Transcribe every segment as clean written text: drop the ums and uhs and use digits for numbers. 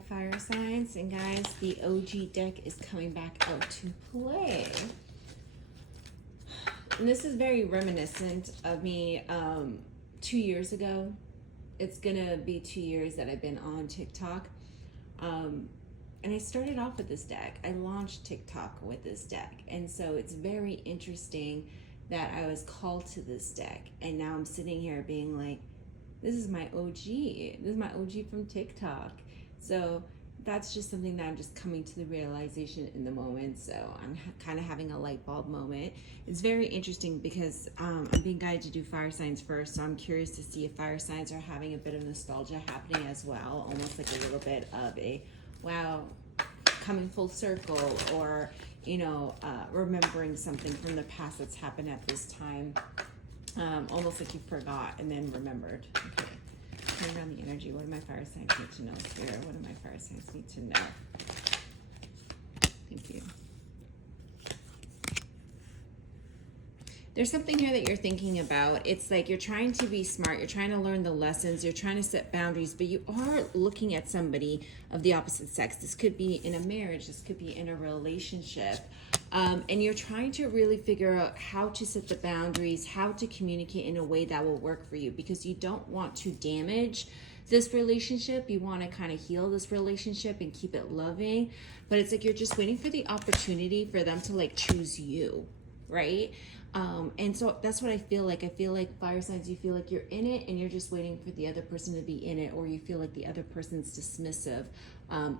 Fire signs, and guys, the OG deck is coming back out to play. And this is very reminiscent of me 2 years ago. It's gonna be 2 years that I've been on TikTok. And I started off with this deck. I launched TikTok with this deck. And so it's very interesting that I was called to this deck. And now I'm sitting here being like, this is my OG. This is my OG from TikTok. So that's just something that I'm just coming to the realization in the moment. So I'm kind of having a light bulb moment. It's very interesting because I'm being guided to do fire signs first. So I'm curious to see if fire signs are having a bit of nostalgia happening as well. Almost like a little bit of a, wow, coming full circle, or, you know, remembering something from the past that's happened at this time. Almost like you forgot and then remembered. Okay. Turn around the energy. What do my fire signs need to know, Spirit? What do my fire signs need to know? Thank you. There's something here that you're thinking about. It's like you're trying to be smart. You're trying to learn the lessons. You're trying to set boundaries, but you are looking at somebody of the opposite sex. This could be in a marriage. This could be in a relationship. And you're trying to really figure out how to set the boundaries, how to communicate in a way that will work for you, because you don't want to damage this relationship. You want to kind of heal this relationship and keep it loving. But it's like you're just waiting for the opportunity for them to like choose you, right? And so that's what I feel like. I feel like fire signs, you feel like you're in it and you're just waiting for the other person to be in it, or you feel like the other person's dismissive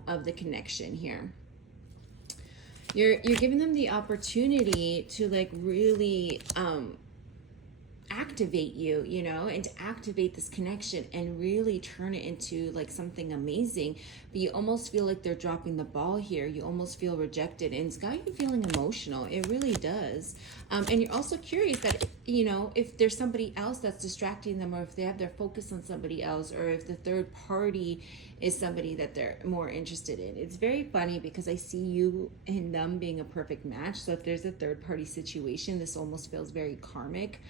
of the connection here. You're giving them the opportunity to like really activate you, you know, and to activate this connection and really turn it into like something amazing. But you almost feel like they're dropping the ball here. You almost feel rejected, and it's got you feeling emotional. It really does. And you're also curious that, you know, if there's somebody else that's distracting them, or if they have their focus on somebody else, or if the third party is somebody that they're more interested in. It's very funny because I see you and them being a perfect match. So if there's a third party situation, this almost feels very karmic.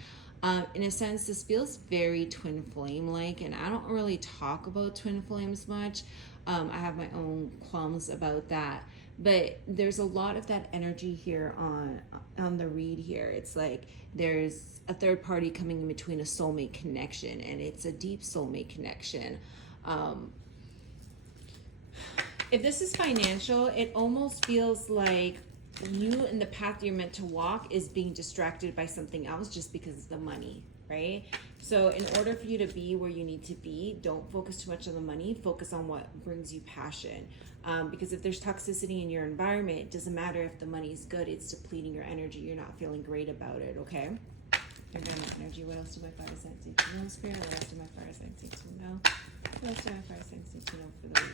In a sense, this feels very twin flame like, and I don't really talk about twin flames much. I have my own qualms about that, but there's a lot of that energy here on the read here. It's like there's a third party coming in between, a soulmate connection, and it's a deep soulmate connection. If this is financial, it almost feels like you and the path you're meant to walk is being distracted by something else just because of the money, right? So in order for you to be where you need to be, don't focus too much on the money. Focus on what brings you passion. Because if there's toxicity in your environment, it doesn't matter if the money's good, it's depleting your energy. You're not feeling great about it, okay? And then my energy, what else do my fire signs need to know, Spirit? What else do my fire signs need to know? What else do my fire signs need to know for the week?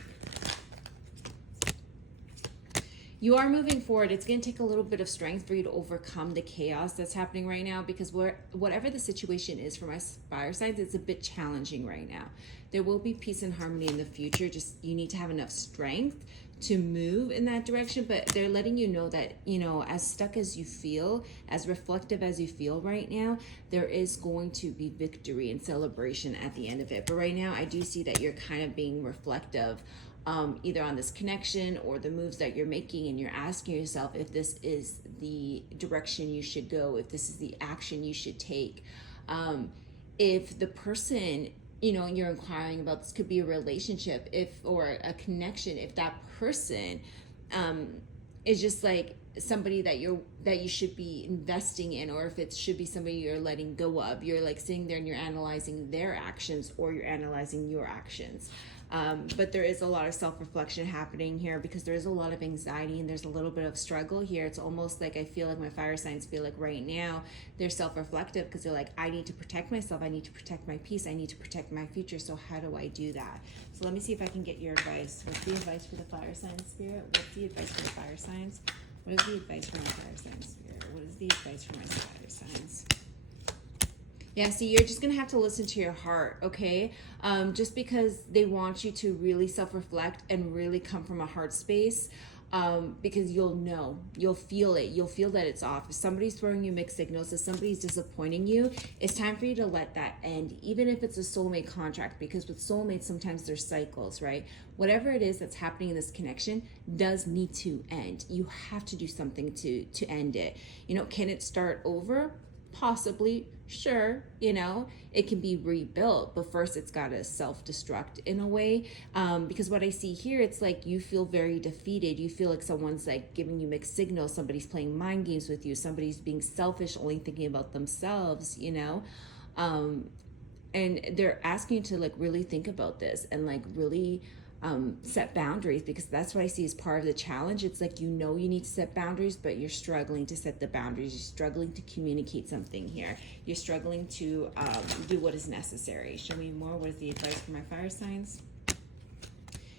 You are moving forward. It's going to take a little bit of strength for you to overcome the chaos that's happening right now, because whatever the situation is for my fire signs, it's a bit challenging right now. There will be peace and harmony in the future. Just you need to have enough strength to move in that direction. But they're letting you know that, you know, as stuck as you feel, as reflective as you feel right now, there is going to be victory and celebration at the end of it. But right now, I do see that you're kind of being reflective, either on this connection or the moves that you're making, and you're asking yourself if this is the direction you should go, if this is the action you should take. If the person, you know, you're inquiring about, this could be a relationship, or a connection, if that person is just like somebody that you should be investing in, or if it should be somebody you're letting go of. You're like sitting there and you're analyzing their actions, or you're analyzing your actions. But there is a lot of self-reflection happening here, because there is a lot of anxiety and there's a little bit of struggle here. It's almost like I feel like my fire signs feel like right now they're self-reflective, because they're like, I need to protect myself. I need to protect my peace. I need to protect my future. So how do I do that? So let me see if I can get your advice. What's the advice for the fire signs, Spirit? What's the advice for the fire signs? What is the advice for my fire signs, Spirit? What is the advice for my fire signs? Yeah, see, you're just going to have to listen to your heart, okay? Just because they want you to really self-reflect and really come from a heart space, because you'll feel it. You'll feel that it's off. If somebody's throwing you mixed signals, if somebody's disappointing you, it's time for you to let that end, even if it's a soulmate contract, because with soulmates, sometimes there's cycles, right? Whatever it is that's happening in this connection does need to end. You have to do something to end it. Can it start over? Possibly, sure, it can be rebuilt, but first it's got to self-destruct in a way, because what I see here, it's like you feel very defeated. You feel like someone's like giving you mixed signals, somebody's playing mind games with you, somebody's being selfish, only thinking about themselves, and they're asking you to like really think about this and like really set boundaries, because that's what I see as part of the challenge. It's like, you need to set boundaries, but you're struggling to set the boundaries. You're struggling to communicate something here. You're struggling to do what is necessary. Show me more. What is the advice for my fire signs?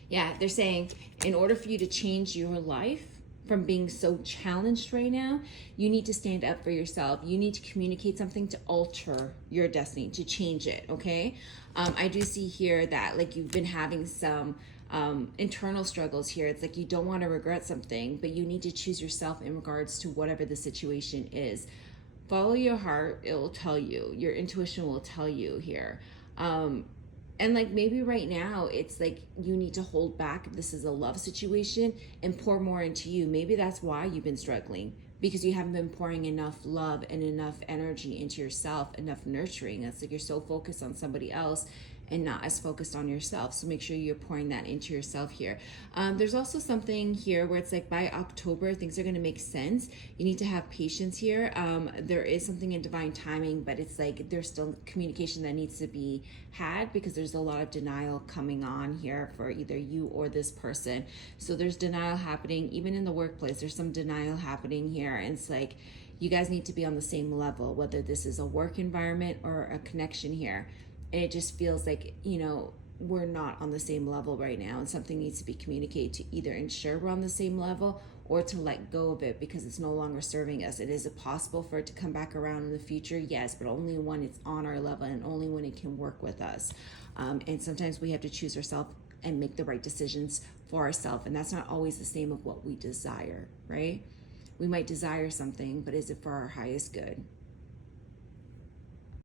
Yeah, they're saying in order for you to change your life from being so challenged right now, you need to stand up for yourself. You need to communicate something to alter your destiny, to change it, okay? I do see here that like you've been having some internal struggles here. It's like you don't want to regret something, but you need to choose yourself in regards to whatever the situation is. Follow your heart. It will tell you. Your intuition will tell you here. And like maybe right now it's like you need to hold back if this is a love situation and pour more into you. Maybe that's why you've been struggling, because you haven't been pouring enough love and enough energy into yourself, enough nurturing. It's like you're so focused on somebody else and not as focused on yourself. So make sure you're pouring that into yourself here. There's also something here where it's like by October, things are going to make sense. You need to have patience here. There is something in divine timing, but it's like there's still communication that needs to be had, because there's a lot of denial coming on here for either you or this person. So there's denial happening, even in the workplace. There's some denial happening here. And it's like, you guys need to be on the same level, whether this is a work environment or a connection here. And it just feels like, we're not on the same level right now, and something needs to be communicated to either ensure we're on the same level or to let go of it because it's no longer serving us. It is possible for it to come back around in the future, yes, but only when it's on our level and only when it can work with us. And sometimes we have to choose ourselves and make the right decisions for ourselves, and that's not always the same of what we desire, right? We might desire something, but is it for our highest good?